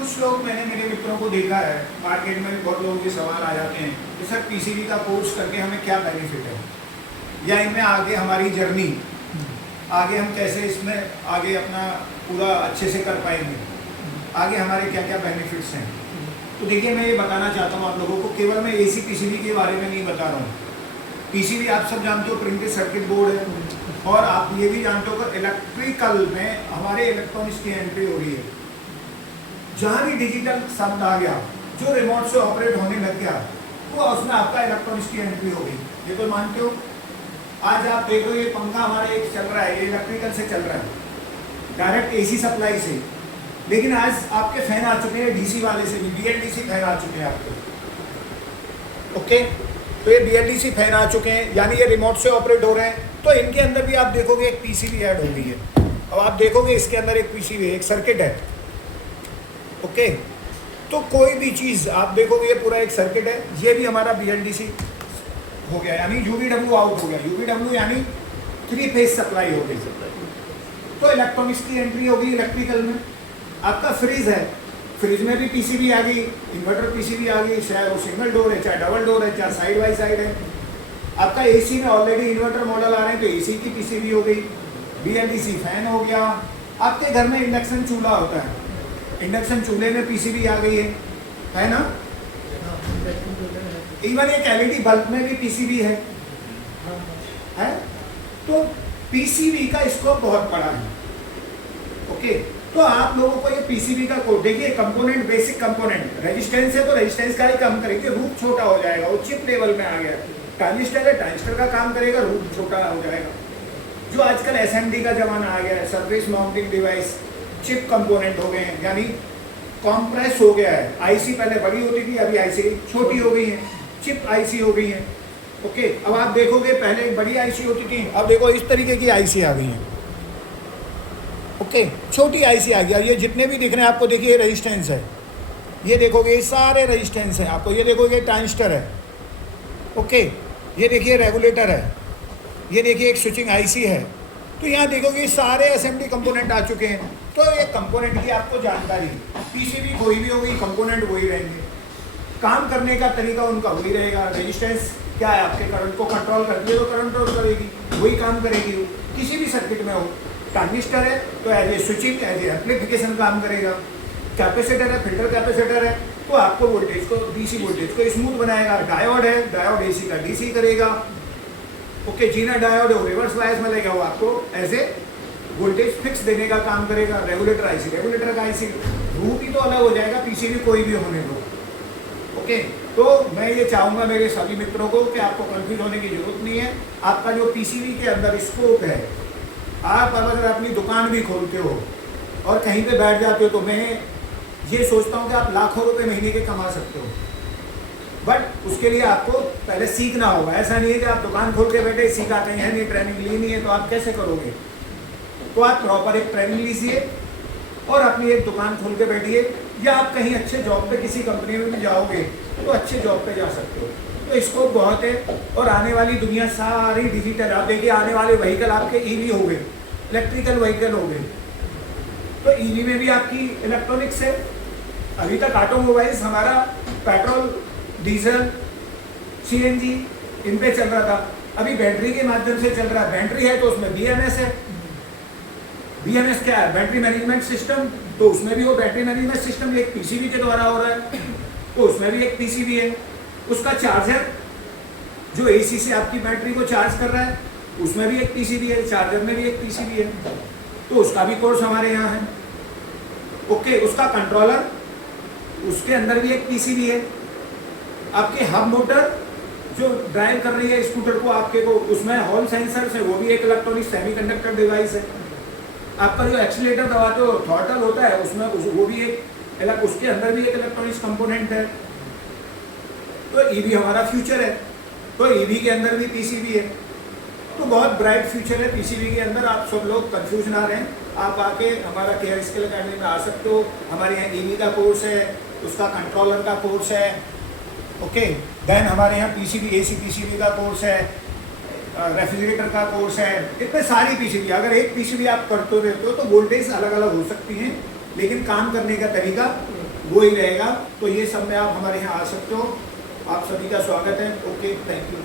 कुछ लोग मैंने मेरे मित्रों को देखा है, मार्केट में भी बहुत लोगों के सवाल आ जाते हैं कि सर पीसीबी का कोर्स करके हमें क्या बेनिफिट है, या इनमें आगे हमारी जर्नी, आगे हम कैसे इसमें आगे अपना पूरा अच्छे से कर पाएंगे, आगे हमारे क्या क्या बेनिफिट्स हैं। तो देखिए, मैं ये बताना चाहता हूँ आप लोगों को, केवल मैं एसी पीसीबी के बारे में नहीं बता रहा हूँ। पीसीबी आप सब जानते हो प्रिंटेड सर्किट बोर्ड है, और आप ये भी जानते हो कि इलेक्ट्रिकल में हमारे इलेक्ट्रॉनिक्स की एंट्री हो रही है। जहाँ भी डिजिटल शब्द आ गया, जो रिमोट से ऑपरेट होने लग गया, वो उसमें आपका इलेक्ट्रॉनिक्स की एंट्री हो गई। ये तो मानते हो। आज आप देखो, ये पंखा हमारा एक चल रहा है, ये इलेक्ट्रिकल से चल रहा है, डायरेक्ट एसी सप्लाई से। लेकिन आज आपके फैन आ चुके हैं डीसी वाले से भी, बीएलडीसी फैन आ चुके हैं आपके। ओके, तो ये बीएलडीसी फैन आ चुके हैं, यानी ये रिमोट से ऑपरेट हो रहे हैं। तो इनके अंदर भी आप देखोगे एक पीसीबी ऐड हो गई है। अब आप देखोगे इसके अंदर एक पीसीबी है, एक सर्किट है। ओके, तो कोई भी चीज़ आप देखोगे ये पूरा एक सर्किट है। ये भी हमारा बीएलडीसी हो गया, यानी यूवीडब्ल्यू आउट हो गया। यूवीडब्ल्यू यानी 3 फेज सप्लाई हो गई। तो इलेक्ट्रॉनिक्स की एंट्री होगी इलेक्ट्रिकल में। आपका फ्रिज है, फ्रिज में भी पीसीबी आ गई, इन्वर्टर पीसीबी आ गई, चाहे वो सिंगल डोर है, चाहे डबल डोर है, चाहे साइड बाई साइड है। आपका एसी में ऑलरेडी इन्वर्टर मॉडल आ रहे हैं, तो एसी की पीसीबी हो गई, बीएलडीसी फैन हो गया। आपके घर में इंडक्शन चूल्हा होता है, इंडक्शन चूल्हे में पीसीबी आ गई है ना। इवन एक एलईडी बल्ब में भी पीसीबी है। तो पीसीबी का स्कोप बहुत बड़ा है। ओके, तो आप लोगों को ये पीसीबी का कोड देखिए, कंपोनेंट, बेसिक कंपोनेंट, रेजिस्टेंस है तो रेजिस्टेंस का ही काम करेंगे, रूट छोटा हो जाएगा, वो चिप लेवल में आ गया। ट्रांजिस्टर है, ट्रांजिस्टर का काम करेगा, रूट छोटा हो जाएगा। जो आजकल एसएमडी का जमाना आ गया है, service mounting device, chip component हो गए हैं, यानी कॉम्प्रेस हो गया है। आईसी पहले बड़ी होती थी, अभी आईसी छोटी हो गई है, चिप आईसी हो गई है। ओके, अब आप देखोगे पहले एक बड़ी आईसी होती थी, अब देखो इस तरीके की आईसी आ गई है। ओके, छोटी आईसी आ गया। ये जितने भी दिख रहे हैं आपको, देखिए रेजिस्टेंस है, ये देखोगे ये सारे रेजिस्टेंस है आपको। ये देखोगे ट्रांजिस्टर है। ओके, ये देखिए रेगुलेटर है, ये देखिए एक स्विचिंग आईसी है। तो यहाँ देखोगे सारे असेंबली कंपोनेंट आ चुके हैं। तो ये कंपोनेंट की आपको जानकारी, पीसीबी कोई भी होगी, कंपोनेंट वही रहेंगे, काम करने का तरीका उनका वही रहेगा। रेजिस्टेंस क्या है, आपके करंट को कंट्रोल करती है, तो करंट कंट्रोल करेगी, वही काम करेगी वो, किसी भी सर्किट में हो। ट्रांजिस्टर है तो as a switching, as a amplification काम करेगा। कैपेसिटर है, फिल्टर कैपेसिटर है, तो आपको वोल्टेज को, डीसी वोल्टेज को स्मूथ बनाएगा। डायोड है, डायोड एसी का डीसी करेगा। ओके, जीना डायोड है, रिवर्स बायस में लेगा, वो आपको एज ए वोल्टेज फिक्स देने का काम करेगा। रेगुलेटर आईसी, रेगुलेटर का आईसी रूट ही तो अलग हो जाएगा, पीसीबी कोई भी होने दो। ओके, तो मैं ये चाहूँगा मेरे सभी मित्रों को कि आपको कंफ्यूज होने की जरूरत नहीं है। आपका जो पीसीबी के अंदर स्कोप है, आप अगर अपनी दुकान भी खोलते हो और कहीं पे बैठ जाते हो, तो मैं ये सोचता हूँ कि आप लाखों रुपए महीने के कमा सकते हो। बट उसके लिए आपको पहले सीखना होगा। ऐसा नहीं है कि आप दुकान खोल के बैठे, सीखा कहीं है नहीं, ट्रेनिंग ली नहीं है, तो आप कैसे करोगे। तो आप प्रॉपर एक ट्रेनिंग लीजिए और अपनी एक दुकान खोल के बैठिए, या आप कहीं अच्छे जॉब पे किसी कंपनी में भी जाओगे तो अच्छे जॉब पे जा सकते हो। तो स्कोप बहुत है। और आने वाली दुनिया सारी डिजिटल। आप देखिए, आने वाले व्हीकल आपके ईवी हो गए, इलेक्ट्रिकल व्हीकल हो गए। तो ईवी में भी आपकी इलेक्ट्रॉनिक्स है। अभी तक ऑटोमोबाइल्स हमारा पेट्रोल, डीजल, सीएनजी इन पे चल रहा था, अभी बैटरी के माध्यम से चल रहा है। बैटरी है तो उसमें बीएमएस है। बीएमएस क्या है, बैटरी मैनेजमेंट सिस्टम। तो उसमें भी वो बैटरी मैनेजमेंट सिस्टम एक पीसीबी के द्वारा हो रहा है, तो उसमें भी एक पीसीबी है। उसका चार्जर जो एसी से आपकी बैटरी को चार्ज कर रहा है, उसमें भी एक पीसीबी है, चार्जर में भी एक पीसीबी है, तो उसका भी कोर्स हमारे यहाँ है। ओके, उसका कंट्रोलर, उसके अंदर भी एक पीसीबी है। आपके हब मोटर जो ड्राइव कर रही है स्कूटर को आपके को, उसमें हॉल सेंसर्स है, वो भी एक इलेक्ट्रॉनिक सेमीकंडक्टर डिवाइस है। आपका जो एक्सीलेटर दबाते हो, थ्रॉटल होता है, उसमें वो भी एक, उसके अंदर भी एक इलेक्ट्रॉनिक्स कंपोनेंट है। तो ईवी हमारा फ्यूचर है, तो ईवी के अंदर भी पीसीबी है। तो बहुत ब्राइट फ्यूचर है पीसीबी के अंदर। आप सब लोग कंफ्यूज ना रहें, आप आके हमारा केयर स्किल अकेडमी में आ सकते हो। हमारे यहाँ ईवी का कोर्स है, उसका कंट्रोलर का कोर्स है। ओके, देन हमारे यहाँ पीसीबी, एसी पीसीबी का कोर्स है, रेफ्रिजरेटर का कोर्स है। इतने सारी पीसीबी, अगर एक पीसीबी आप करते रहते हो तो वोल्टेज अलग अलग हो सकती हैं, लेकिन काम करने का तरीका वो ही रहेगा। तो ये सब में आप हमारे यहाँ आ सकते हो। आप सभी का स्वागत है। Okay, thank you.